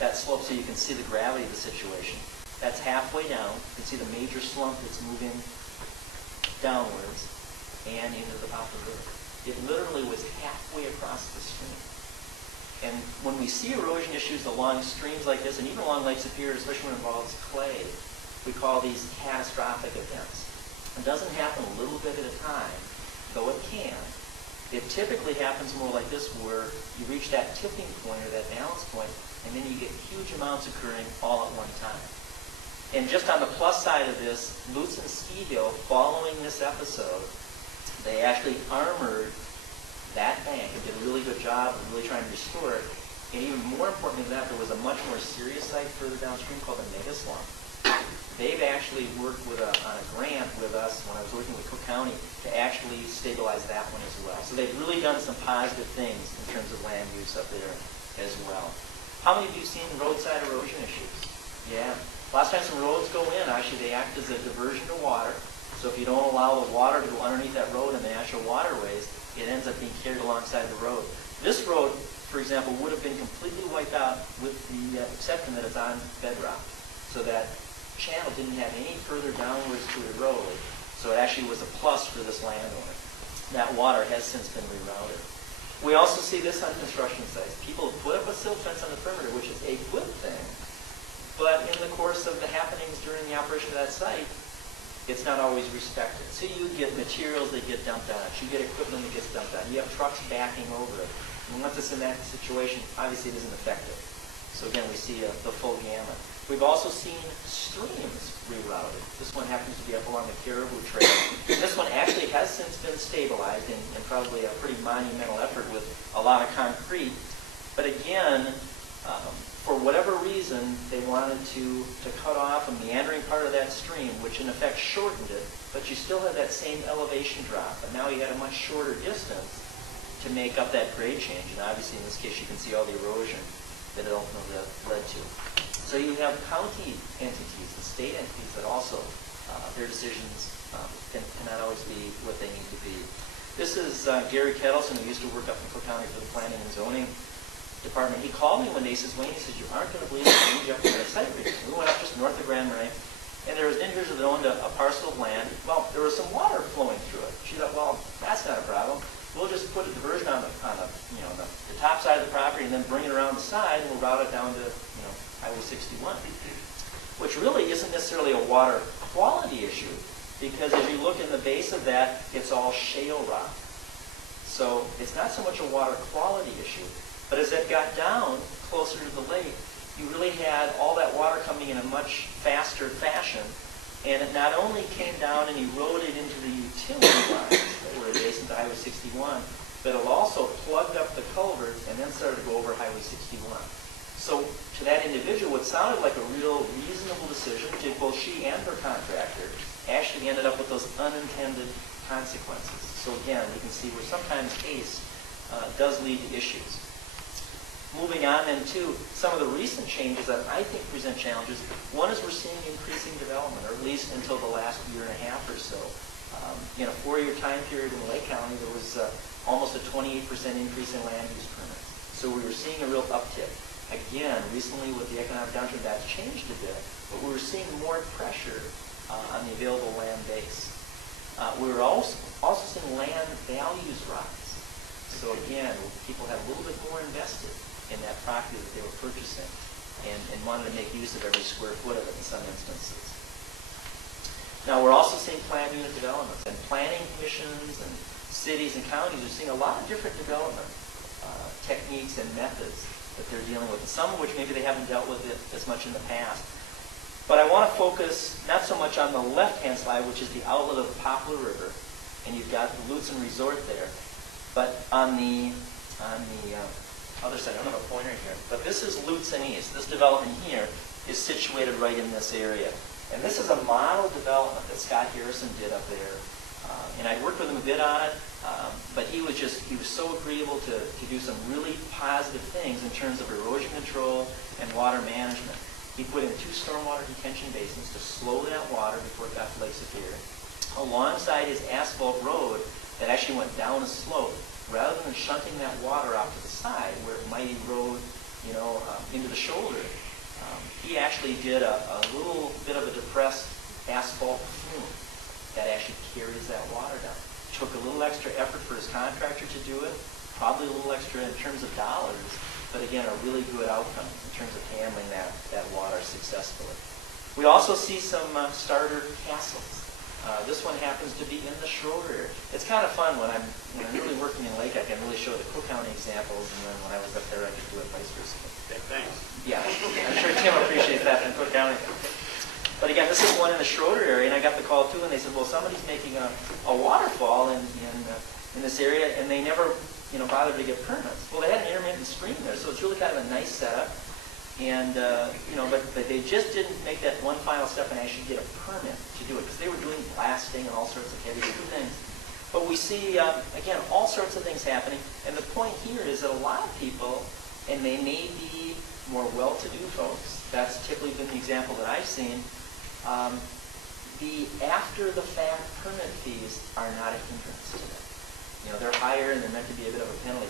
that slope so you can see the gravity of the situation. That's halfway down. You can see the major slump that's moving downwards and into the top of the river. It literally was halfway across the stream. And when we see erosion issues along streams like this, and even along Lake Superior, especially when it involves clay, we call these catastrophic events. It doesn't happen a little bit at a time, though it can. It typically happens more like this, where you reach that tipping point or that balance point, and then you get huge amounts occurring all at one time. And just on the plus side of this, Lutz and Seidel, following this episode, they actually armored that bank and did a really good job of really trying to restore it. And even more importantly than that, there was a much more serious site further downstream called the mega slump. They've actually worked on a grant with us when I was working with Cook County to actually stabilize that one as well. So they've really done some positive things in terms of land use up there as well. How many of you have seen roadside erosion issues? Yeah. Last time some roads go in, actually they act as a diversion to water. So if you don't allow the water to go underneath that road in the natural waterways, it ends up being carried alongside the road. This road, for example, would have been completely wiped out with the exception that it's on bedrock. So that channel didn't have any further downwards to erode. So it actually was a plus for this landowner. That water has since been rerouted. We also see this on construction sites. People have put up a silt fence on the perimeter, which is a good thing. But in the course of the happenings during the operation of that site, it's not always respected. So you get materials that get dumped on it. You get equipment that gets dumped on it. You have trucks backing over it. And once it's in that situation, obviously it isn't effective. So again, we see the full gamut. We've also seen streams rerouted. This one happens to be up along the Caribou Trail. And this one actually has since been stabilized in probably a pretty monumental effort with a lot of concrete. But again, for whatever reason, they wanted to cut off a meandering part of that stream, which in effect shortened it, but you still had that same elevation drop. But now you had a much shorter distance to make up that grade change. And obviously, in this case, you can see all the erosion that it ultimately led to. So you have county entities and state entities that also, their decisions cannot always be what they need to be. This is Gary Kettleson, who used to work up in Cook County for the Planning and Zoning Department. He called me one day. He says, "Wayne," he says, "you aren't going to believe the change up in the site region." We went up just north of Grand Marais, and there was an individual that owned a parcel of land. Well, there was some water flowing through it. She thought, well, that's not a problem. We'll just put a diversion on the top side of the property and then bring it around the side, and we'll route it down to Highway 61, which really isn't necessarily a water quality issue, because as you look in the base of that, it's all shale rock. So it's not so much a water quality issue. But as it got down closer to the lake, you really had all that water coming in a much faster fashion, and it not only came down and eroded into the utility lines that were adjacent to Highway 61, but it also plugged up the culvert and then started to go over Highway 61. So to that individual, what sounded like a real reasonable decision to both she and her contractor actually ended up with those unintended consequences. So again, we can see where sometimes haste does lead to issues. Moving on then to some of the recent changes that I think present challenges. One is we're seeing increasing development, or at least until the last year and a half or so. In a 4-year time period in Lake County, there was almost a 28% increase in land use permits. So we were seeing a real uptick. Again, recently with the economic downturn, that's changed a bit, but we were seeing more pressure on the available land base. We were also seeing land values rise. So again, people had a little bit more invested in that property that they were purchasing and wanted to make use of every square foot of it in some instances. Now we're also seeing planned unit developments, and planning commissions and cities and counties are seeing a lot of different development techniques and methods that they're dealing with, and some of which maybe they haven't dealt with it as much in the past. But I want to focus not so much on the left-hand slide, which is the outlet of the Poplar River, and you've got the Lutzen Resort there, but on the other side, I don't have a pointer here, but this is Lutzen East. This development here is situated right in this area. And this is a model development that Scott Harrison did up there. And I worked with him a bit on it, but he was so agreeable to do some really positive things in terms of erosion control and water management. He put in 2 stormwater detention basins to slow that water before it got to Lake Superior, alongside his asphalt road that actually went down a slope, rather than shunting that water out to the side where it might erode into the shoulder. He actually did a little bit of a depressed asphalt flume that actually carries that water down. Took a little extra effort for his contractor to do it, probably a little extra in terms of dollars, but again, a really good outcome in terms of handling that water successfully. We also see some starter castles. This one happens to be in the Schroeder area. It's kind of fun when I'm really working in Lake, I can really show the Cook County examples, and then when I was up there, I could do it vice versa. Okay, thanks. Yeah, I'm sure Tim appreciates that from Cook County. But again, this is one in the Schroeder area, and I got the call too, and they said, well, somebody's making a waterfall in this area, and they never bothered to get permits. Well, they had an intermittent stream there, so it's really kind of a nice setup. And but they just didn't make that one final step and actually get a permit to do it because they were doing blasting and all sorts of heavy duty things. But we see again all sorts of things happening, and the point here is that a lot of people, and they may be more well-to-do folks. That's typically been the example that I've seen. The after-the-fact permit fees are not a hindrance to them. They're higher and they're meant to be a bit of a penalty.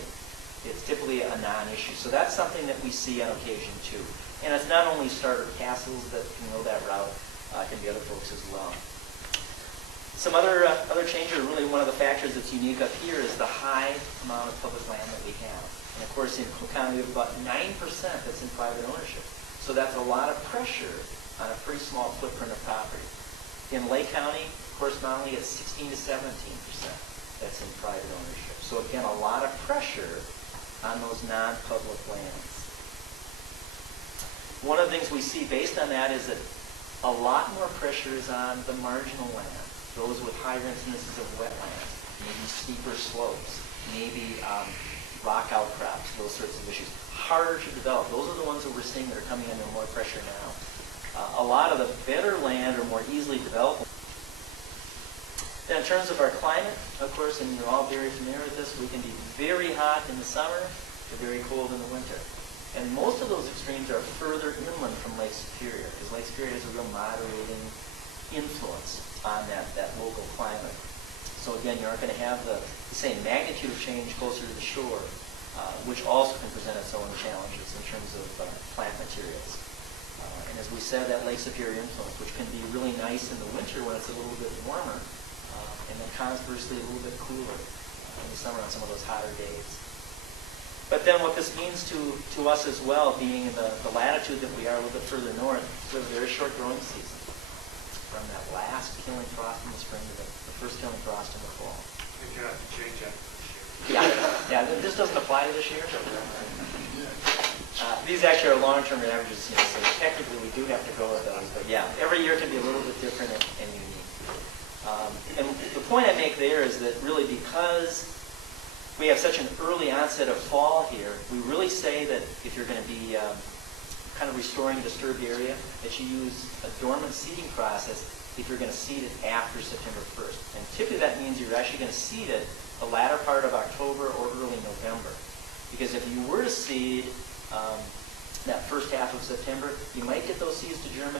It's typically a non-issue. So that's something that we see on occasion too. And it's not only starter castles that can go that route, it can be other folks as well. Some other changes, really one of the factors that's unique up here is the high amount of public land that we have. And of course in Cook County we have about 9% that's in private ownership. So that's a lot of pressure on a pretty small footprint of property. In Lake County, correspondingly, it's 16 to 17% that's in private ownership. So again, a lot of pressure on those non-public lands. One of the things we see based on that is that a lot more pressure is on the marginal land, those with higher incidences of wetlands, maybe steeper slopes, maybe rock outcrops, those sorts of issues. Harder to develop. Those are the ones that we're seeing that are coming under more pressure now. A lot of the better land are more easily developable. Then in terms of our climate, of course, and you're all very familiar with this, we can be very hot in the summer to very cold in the winter. And most of those extremes are further inland from Lake Superior, because Lake Superior has a real moderating influence on that local climate. So again, you aren't going to have the same magnitude of change closer to the shore, which also can present its own challenges in terms of plant materials. And as we said, that Lake Superior influence, which can be really nice in the winter when it's a little bit warmer, and then conversely a little bit cooler in the summer on some of those hotter days. But then what this means to us as well, being in the latitude that we are a little bit further north, we have a very short growing season. From that last killing frost in the spring to the first killing frost in the fall. You're going to have to change that this Yeah, year. yeah. This doesn't apply to this year. These actually are long-term averages, so technically we do have to go with those. But yeah, every year can be a little bit different and unique. And the point I make there is that really because we have such an early onset of fall here, we really say that if you're going to be kind of restoring a disturbed area, that you use a dormant seeding process if you're going to seed it after September 1st. And typically that means you're actually going to seed it the latter part of October or early November. Because if you were to seed that first half of September, you might get those seeds to germinate